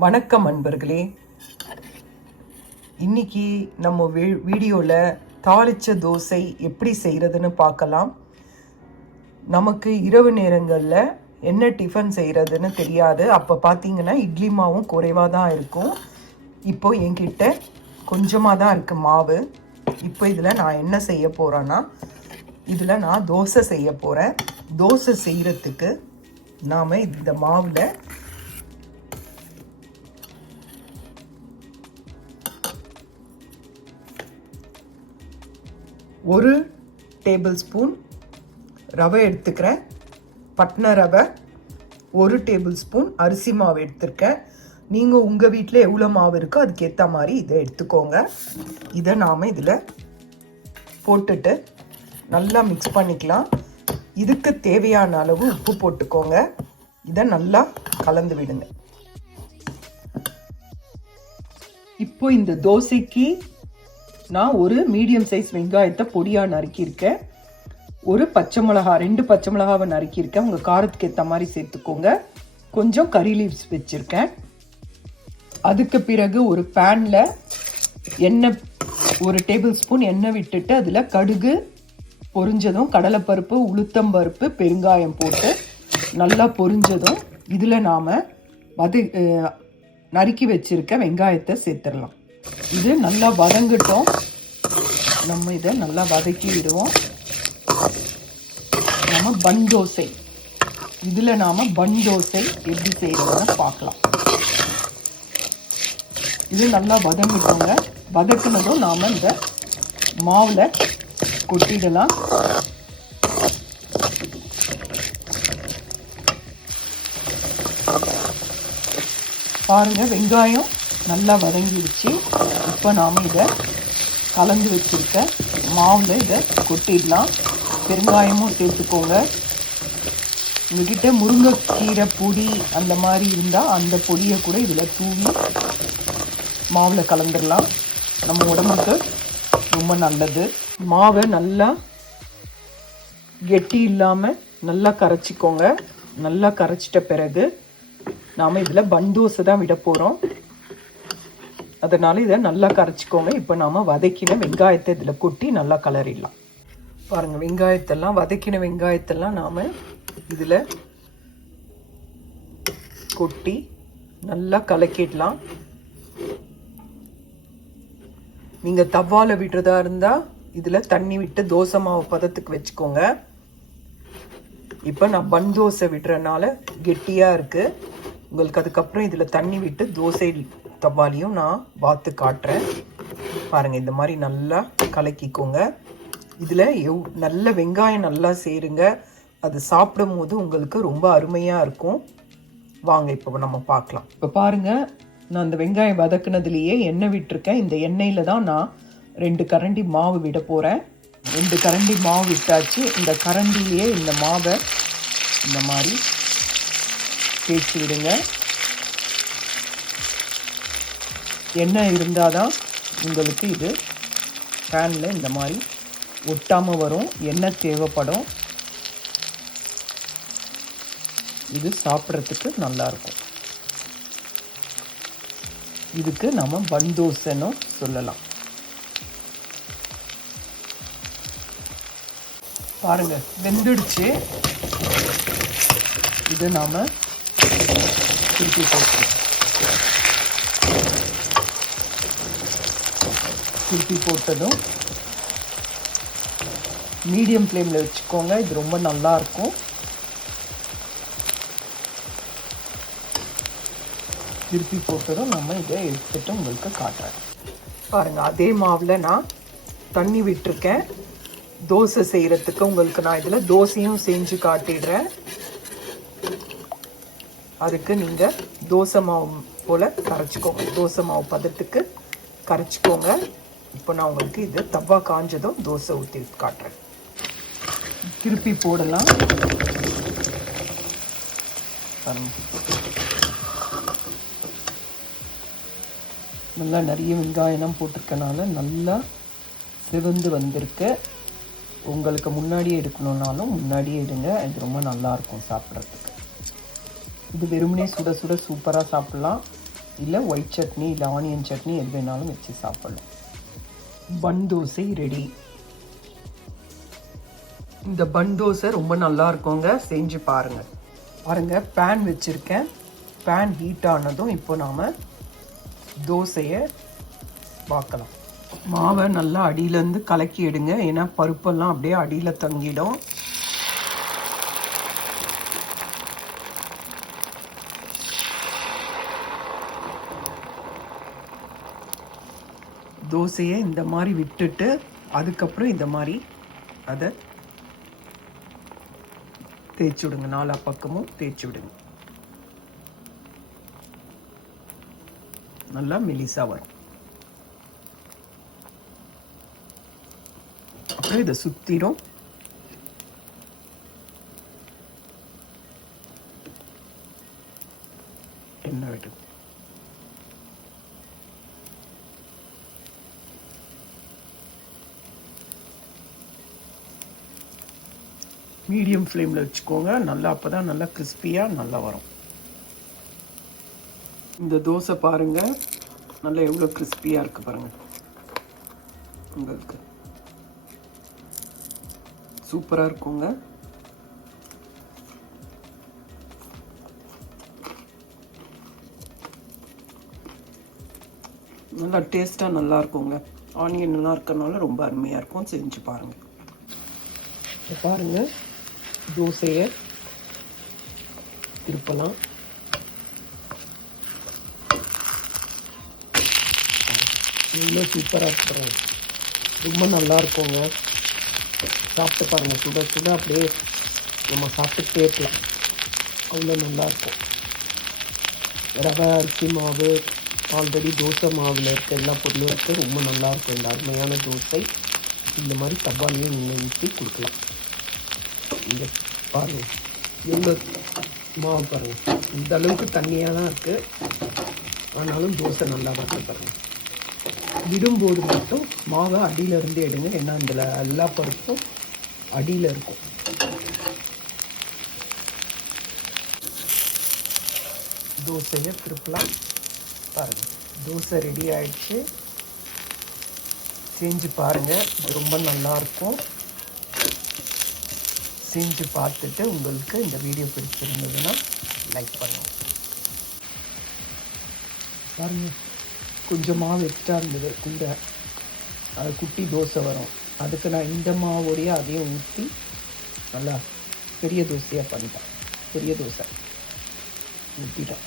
வணக்கம் அன்பர்களே. இன்னைக்கு நம்ம வீ- தாளிச்ச தோசை எப்படி செய்கிறதுன்னு பார்க்கலாம். நமக்கு இரவு நேரங்களில் என்ன டிஃபன் செய்கிறதுன்னு தெரியாது. அப்போ பார்த்தீங்கன்னா இட்லி மாவும் குறைவாக தான் இருக்கும். இப்போ என்கிட்ட கொஞ்சமாக தான் இருக்குது மாவு. இப்போ இதில் நான் என்ன செய்ய போகிறேன்னா இதில் நான் தோசை செய்ய போகிறேன் தோசை செய்கிறதுக்கு நாம் இந்த மாவில் ஒரு டேபிள் ஸ்பூன் ரவை எடுத்துக்கிறேன். பட்ன ரவை ஒரு டேபிள் ஸ்பூன் அரிசி மாவு எடுத்திருக்கேன். நீங்கள் உங்கள் வீட்டில் எவ்வளோ மாவு இருக்கோ அதுக்கேற்ற மாதிரி இதை எடுத்துக்கோங்க. இதை நாம் இதில் போட்டுட்டு நல்லா மிக்ஸ் பண்ணிக்கலாம். இதுக்கு தேவையான அளவு உப்பு போட்டுக்கோங்க. இதை நல்லா கலந்து விடுங்க. இப்போ இந்த தோசைக்கு நான் ஒரு மீடியம் சைஸ் வெங்காயத்தை பொடியாக நறுக்கியிருக்கேன். ஒரு பச்சை மிளகா ரெண்டு பச்சை மிளகாவை நறுக்கியிருக்கேன். உங்கள் காரத்துக்கு ஏற்ற மாதிரி சேர்த்துக்கோங்க. கொஞ்சம் கறி லீவ்ஸ் வச்சுருக்கேன். அதுக்கு பிறகு ஒரு பேனில் எண்ணெய் ஒரு டேபிள் ஸ்பூன் எண்ணெய் விட்டுட்டு அதில் கடுகு பொரிஞ்சதும் கடலைப்பருப்பு உளுத்தம்பருப்பு பெருங்காயம் போட்டு நல்லா பொரிஞ்சதும் இதில் நாம் வத நறுக்கி வச்சுருக்க வெங்காயத்தை சேர்த்துடலாம். இது நல்லா வதங்கட்டும். நம்ம இதை நல்லா வதக்கி விடுவோம். நம்ம பன் தோசை. இதில் நாம் பன் தோசை எப்படி செய்கிறதுன்னு பார்க்கலாம். இது நல்லா வதங்கிட்டோங்க வதக்குனதும் நாம் இந்த மாவில் கொட்டிடலாம். பாருங்கள் வெங்காயம் நல்லா வதங்கிடுச்சு. இப்போ நாம் இதை கலந்து வச்சுருக்க மாவில் இதை கொட்டிடலாம். பெருங்காயமும் சேர்த்துக்கோங்க. உங்ககிட்ட முருங்கைக்கீரை பொடி அந்த மாதிரி இருந்தால் அந்த பொடியை கூட இதில் தூவி மாவில் கலந்துடலாம். நம்ம உடம்புக்கு ரொம்ப நல்லது. மாவை நல்லா கெட்டி இல்லாமல் நல்லா கரைச்சிக்கோங்க. நல்லா கரைச்சிட்ட பிறகு நாம் இதில் பந்தோசை தான் விட போகிறோம் அதனால் இதை நல்லா கரைச்சிக்கோங்க. இப்போ நாம் வதக்கின வெங்காயத்தை இதில் கொட்டி நல்லா கலரிடலாம். பாருங்கள் வெங்காயத்தெல்லாம் வதக்கின வெங்காயத்தெல்லாம் நாம் இதில் கொட்டி நல்லா கலக்கிடலாம். நீங்கள் தவ்வால விடுறதா இருந்தால் இதில் தண்ணி விட்டு தோசை மாவு பதத்துக்கு வச்சுக்கோங்க. இப்போ நான் பன் தோசை விடுறனால கெட்டியாக இருக்குது உங்களுக்கு அதுக்கப்புறம் இதில் தண்ணி விட்டு தோசை தவாலையும் நான் பார்த்து காட்டுறேன். பாருங்கள் இந்த மாதிரி நல்லா கலக்கிக்கோங்க. இதில் எவ் நல்ல வெங்காயம் நல்லா சேருங்க. அது சாப்பிடும் போது உங்களுக்கு ரொம்ப அருமையாக இருக்கும். வாங்க இப்போ நம்ம பார்க்கலாம். இப்போ பாருங்க நான் அந்த வெங்காயம் வதக்குனதுலேயே எண்ணெய் விட்டுருக்கேன். இந்த எண்ணெயில் தான் நான் ரெண்டு கரண்டி மாவு விட போகிறேன் ரெண்டு கரண்டி மாவு விட்டாச்சு. இந்த கரண்டிலேயே இந்த மாவை இந்த மாதிரி தேய்ச்சி விடுங்க. எண்ணெய் இருந்தால் தான் உங்களுக்கு இது பேனில் இந்த மாதிரி ஒட்டாமல் வரும். எண்ணெய் தேவைப்படும். இது சாப்பிட்றதுக்கு நல்லாயிருக்கும். இதுக்கு நம்ம பந்தோசைன்னு சொல்லலாம். பாருங்க வெந்துடுச்சு. இது நாம் திருப்பி போட்டு திருப்பி போட்டதும் மீடியம் ஃப்ளேமில் வச்சுக்கோங்க இது ரொம்ப நல்லாயிருக்கும் திருப்பி போட்டதும் நம்ம இதை எடுத்துகிட்டு உங்களுக்கு காட்டுறேன். பாருங்கள் அதே மாவில் நான் தண்ணி விட்டுருக்கேன். தோசை செய்கிறதுக்கு உங்களுக்கு நான் இதில் தோசையும் செஞ்சு காட்டிடுறேன். அதுக்கு நீங்கள் தோசை மாவு போல் கரைச்சிக்கோங்க. தோசை மாவு பதத்துக்கு கரைச்சிக்கோங்க. இப்போ நான் உங்களுக்கு இது தவா காஞ்சதும் தோசை ஊற்றி காட்டுறேன். திருப்பி போடலாம். நல்லா நிறைய வெங்காயம்லாம் போட்டிருக்கனால நல்லா சிவந்து வந்திருக்கு. உங்களுக்கு முன்னாடியே எடுக்கணுன்னாலும் முன்னாடியே எடுங்க. இது ரொம்ப நல்லா இருக்கும் சாப்பிட்றதுக்கு. இது வெறுமனே சுட சுட சூப்பராக சாப்பிட்லாம். இல்லை ஒயிட் சட்னி இல்லை ஆனியன் சட்னி எது வேணாலும் வச்சு சாப்பிடலாம். Bun dosa ready. இந்த பன் தோசை ரொம்ப நல்லா இருக்குங்க செஞ்சு பாருங்கள் பாருங்கள் பேன் வச்சுருக்கேன். பேன் ஹீட் ஆனதும் இப்போ நாம் தோசையை பார்க்கலாம் மாவை நல்லா அடியிலேருந்து கலக்கி எடுங்க ஏன்னா பருப்பெல்லாம் அப்படியே அடியில் தங்கிடும். தோசையை இந்த மாதிரி விட்டுட்டு அதுக்கப்புறம் இந்த மாதிரி அதை தேய்ச்சி விடுங்க. நாலா பக்கமும் தேய்ச்சி விடுங்க. நல்லா மெலிசா வரும். அப்புறம் இதை சுத்திரும். என்ன விட்டு மீடியம் ஃப்ளேமில் வச்சுக்கோங்க. நல்லா அப்போ தான் நல்லா கிறிஸ்பியாக நல்லா வரும். இந்த தோசை பாருங்க. நல்லா எவ்வளோ கிறிஸ்பியாக இருக்குது பாருங்கள் உங்களுக்கு. சூப்பராக இருக்குங்க. நல்லா டேஸ்ட்டாக நல்லா இருக்குங்க. ஆனியன் நல்லா இருக்கறனால ரொம்ப அருமையாக இருக்கும். செஞ்சு பாருங்கள் பாருங்கள் தோசையை திருப்பலாம் இன்னும் சூப்பராக இருக்கிறோம் ரொம்ப நல்லா இருக்குங்க. சாப்பிட்டு பாருங்க. சுட சுட அப்படியே நம்ம சாப்பிட்டுட்டே இருக்கலாம். அவ்வளோ நல்லாயிருக்கும் ரவை அரிசி மாவு ஆல்ரெடி தோசை மாவில் இருக்க எல்லா பொருளும் இருக்குது ரொம்ப நல்லா இருக்கும். இந்த அருமையான தோசை. இந்த மாதிரி தவாலையும் நீங்கள் ஊற்றி கொடுக்கலாம். இந்த பாருங்க. எவ்வளோ மாவு பாருங்க. இந்த அளவுக்கு தண்ணியாக தான் இருக்குது ஆனாலும் தோசை நல்லா வருது பாருங்கள் விடும்போது மட்டும் மாவை அடியில இருந்து எடுங்க. ஏன்னா இதில் எல்லா பருப்பும் அடியில் இருக்கும். தோசையை திருப்பலாம். பாருங்க. தோசை ரெடி ஆயிடுச்சு. செஞ்சு பாருங்க. இது ரொம்ப நல்லா இருக்கும். செஞ்சு பார்த்துட்டு உங்களுக்கு இந்த வீடியோ பிடிச்சிருந்ததுன்னா லைக் பண்ணுவோம் பாருங்கள் கொஞ்சம் மாவு எக்ஸ்ட்ரா இருந்தது கூட அது குட்டி தோசை வரும். அதுக்கு நான் இந்த மாவோடைய அதையும் ஊற்றி நல்லா பெரிய தோசையாக பண்ணிட்டேன். பெரிய தோசை. ஊற்றிட்டேன்